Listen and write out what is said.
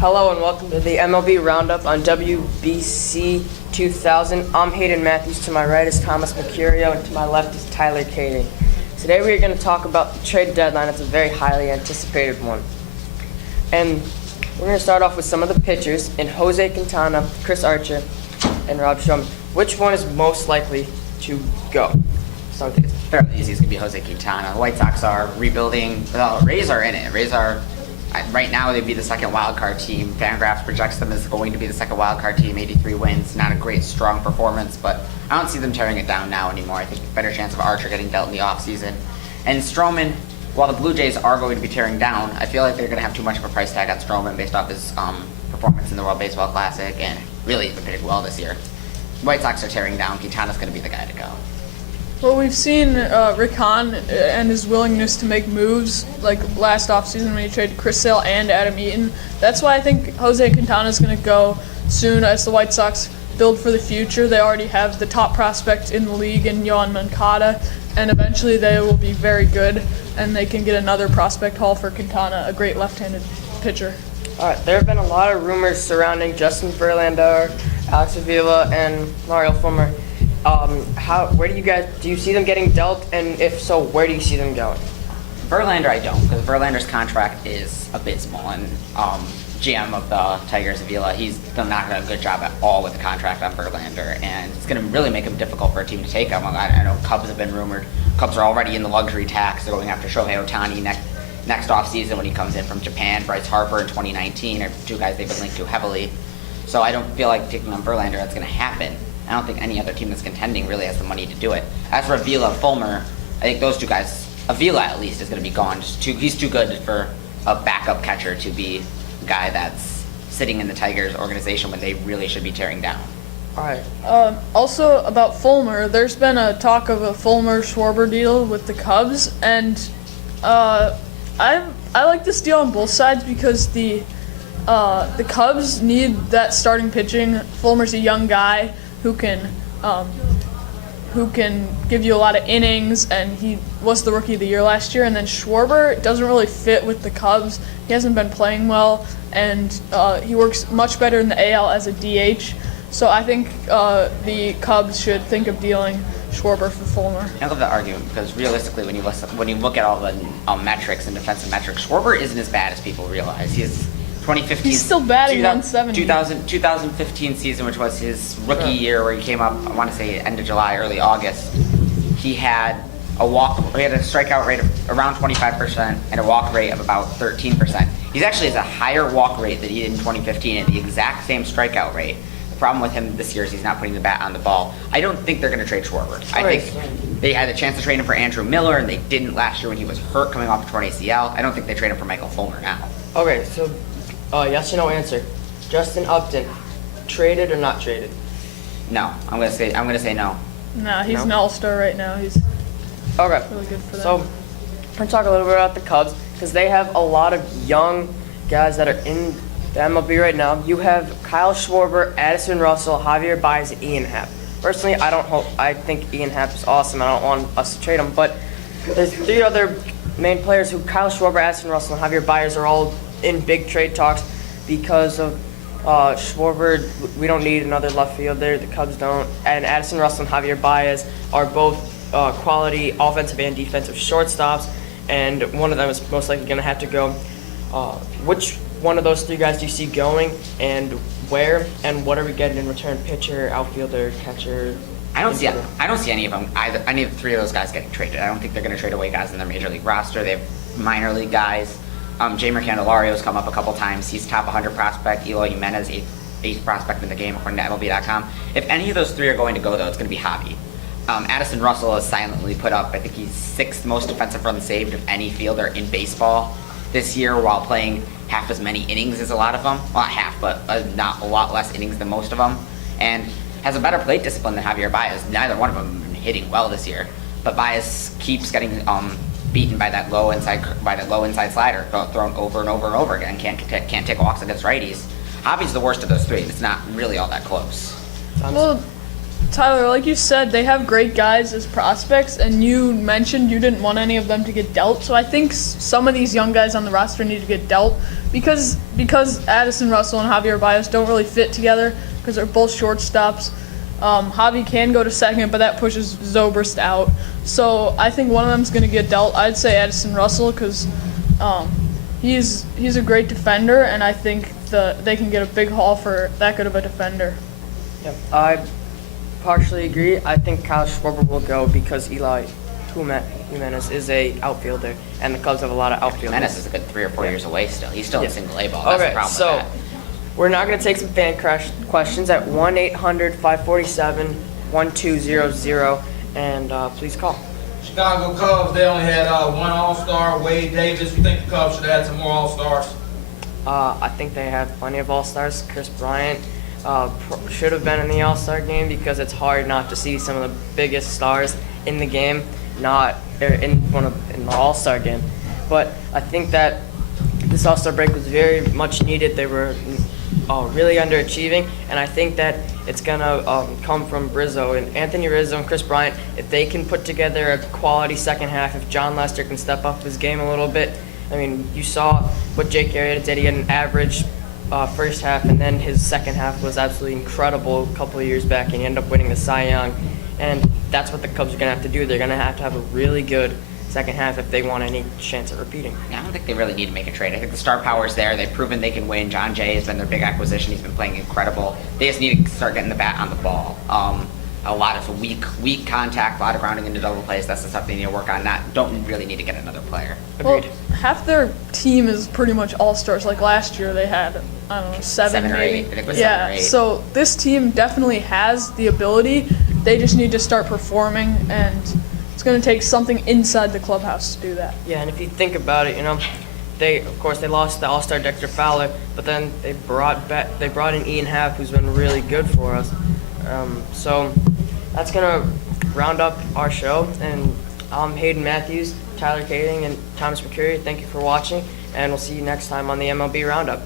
Hello and welcome to the MLB Roundup on WBC 2000. I'm Hayden Matthews. To my right is Thomas Mercurio, and to my left is Tyler Kading. Today we are going to talk about the trade deadline. It's a very highly anticipated one. And we're going to start off with some of the pitchers in Jose Quintana, Chris Archer, and Rob Stroman. Which one is most likely to go? Something. Fairly easy. It's going to be Jose Quintana. The White Sox are rebuilding. The Rays are in it. Rays are, right now, they'd be the second wild card team. Fangraphs projects them as going to be the second wild card team, 83 wins. Not a great, strong performance, but I don't see them tearing it down now anymore. I think better chance of Archer getting dealt in the offseason. And Stroman, while the Blue Jays are going to be tearing down, I feel like they're going to have too much of a price tag on Stroman based off his performance in the World Baseball Classic, and really he's been pitching well this year. White Sox are tearing down. Quintana's going to be the guy to go. Well, we've seen Rick Hahn and his willingness to make moves, like last offseason when he traded Chris Sale and Adam Eaton. That's why I think Jose Quintana is going to go soon as the White Sox build for the future. They already have the top prospect in the league in Yoan Moncada, and eventually they will be very good, and they can get another prospect haul for Quintana, a great left-handed pitcher. All right, there have been a lot of rumors surrounding Justin Verlander, Alex Avila, and Mario Fulmer. Where do you see them getting dealt, and if so, where do you see them going? Verlander, I don't, because Verlander's contract is abysmal, and GM of the Tigers, Avila, he's done not a good job at all with the contract on Verlander, and it's going to really make him difficult for a team to take him. I know Cubs have been rumored. Cubs are already in the luxury tax. They're going after Shohei Ohtani next offseason when he comes in from Japan. Bryce Harper in 2019 are two guys they've been linked to heavily. So I don't feel like taking on Verlander that's going to happen. I don't think any other team that's contending really has the money to do it. As for Avila and Fulmer, I think those two guys, Avila at least, is going to be gone. He's too good for a backup catcher to be a guy that's sitting in the Tigers organization when they really should be tearing down. All right. Also about Fulmer, there's been a talk of a Fulmer-Schwarber deal with the Cubs, and I like this deal on both sides because the Cubs need that starting pitching. Fulmer's a young guy who can give you a lot of innings, and he was the Rookie of the Year last year. And then Schwarber doesn't really fit with the Cubs. He hasn't been playing well, and he works much better in the AL as a DH. So I think the Cubs should think of dealing Schwarber for Fulmer. I love that argument because realistically, when you look at all the metrics and defensive metrics, Schwarber isn't as bad as people realize. He's still batting 170. 2015 season, which was his rookie year, where he came up, I want to say end of July, early August. He had a strikeout rate of around 25% and a walk rate of about 13%. He actually has a higher walk rate than he did in 2015 and the exact same strikeout rate. The problem with him this year is he's not putting the bat on the ball. I don't think they're going to trade Schwarber. I think they had a chance to trade him for Andrew Miller, and they didn't last year when he was hurt coming off a torn ACL. I don't think they trade him for Michael Fulmer now. Okay, so yes or no answer. Justin Upton, traded or not traded? No, I'm gonna say no. No, he's an all-star right now. He's Okay. really good for them. So we're gonna talk a little bit about the Cubs because they have a lot of young guys that are in the MLB right now. You have Kyle Schwarber, Addison Russell, Javier Baez, and Ian Happ. Personally, I think Ian Happ is awesome. I don't want us to trade him, but there's three other main players who Kyle Schwarber, Addison Russell, and Javier Baez are all in big trade talks because of Schwarber. We don't need another left fielder. The Cubs don't. And Addison Russell and Javier Baez are both quality offensive and defensive shortstops, and one of them is most likely going to have to go. Which one of those three guys do you see going, and where, and what are we getting in return? Pitcher, outfielder, catcher? I don't see any of them. Any of the three of those guys getting traded. I don't think they're going to trade away guys in their major league roster. They have minor league guys. Jeimer Candelario's come up a couple times. He's top 100 prospect. Eloy Jimenez, eighth prospect in the game, according to MLB.com. If any of those three are going to go, though, it's going to be Javi. Addison Russell has silently put up, I think he's sixth most defensive runs saved of any fielder in baseball this year, while playing half as many innings as a lot of them. Well, not half, but not a lot less innings than most of them. And has a better plate discipline than Javier Baez. Neither one of them have been hitting well this year. But Baez keeps getting beaten by that low inside slider, thrown over and over and over again. Can't take walks against righties. Javi's the worst of those three. It's not really all that close. Well, Tyler, like you said, they have great guys as prospects, and you mentioned you didn't want any of them to get dealt. So I think some of these young guys on the roster need to get dealt because Addison Russell and Javier Baez don't really fit together because they're both shortstops. Javi can go to second, but that pushes Zobrist out. So I think one of them's going to get dealt. I'd say Addison Russell because he's a great defender, and I think they can get a big haul for that good of a defender. Yep. I partially agree. I think Kyle Schwarber will go because Eli Jimenez is a outfielder, and the Cubs have a lot of outfielders. Jimenez is a good 3 or 4 years away still. He's still in single A ball. That's Okay, the problem so with that. we're now going to take some fan questions at 1-800-547-1200, and please call. Chicago Cubs, they only had one All-Star, Wade Davis. You think the Cubs should have had some more All-Stars? I think they have plenty of All-Stars. Chris Bryant should have been in the All-Star game because it's hard not to see some of the biggest stars in the game not in the All-Star game. But I think that this All-Star break was very much needed. They were really underachieving, and I think that it's gonna come from Rizzo and Anthony Rizzo and Chris Bryant. If they can put together a quality second half, if John Lester can step up his game a little bit. I mean, you saw what Jake Arrieta did. He had an average first half, and then his second half was absolutely incredible a couple of years back, and he ended up winning the Cy Young. And that's what the Cubs are going to have to do. They're going to have a really good second half if they want any chance at repeating. Yeah, I don't think they really need to make a trade. I think the star power's there. They've proven they can win. John Jay has been their big acquisition. He's been playing incredible. They just need to start getting the bat on the ball. A lot of weak contact, a lot of grounding into double plays. That's the stuff they need to work on. Don't really need to get another player. Well, Agreed. half their team is pretty much all-stars. Like last year, they had, I don't know, seven or maybe. eight. I think it was yeah, 7 or 8. so this team definitely has the ability. They just need to start performing, and it's going to take something inside the clubhouse to do that. Yeah, and if you think about it, they lost the All-Star Dexter Fowler, but then they brought in Ian Happ, who's been really good for us. So that's gonna round up our show, and I'm Hayden Matthews, Tyler Kading, and Thomas McCurry. Thank you for watching, and we'll see you next time on the MLB Roundup.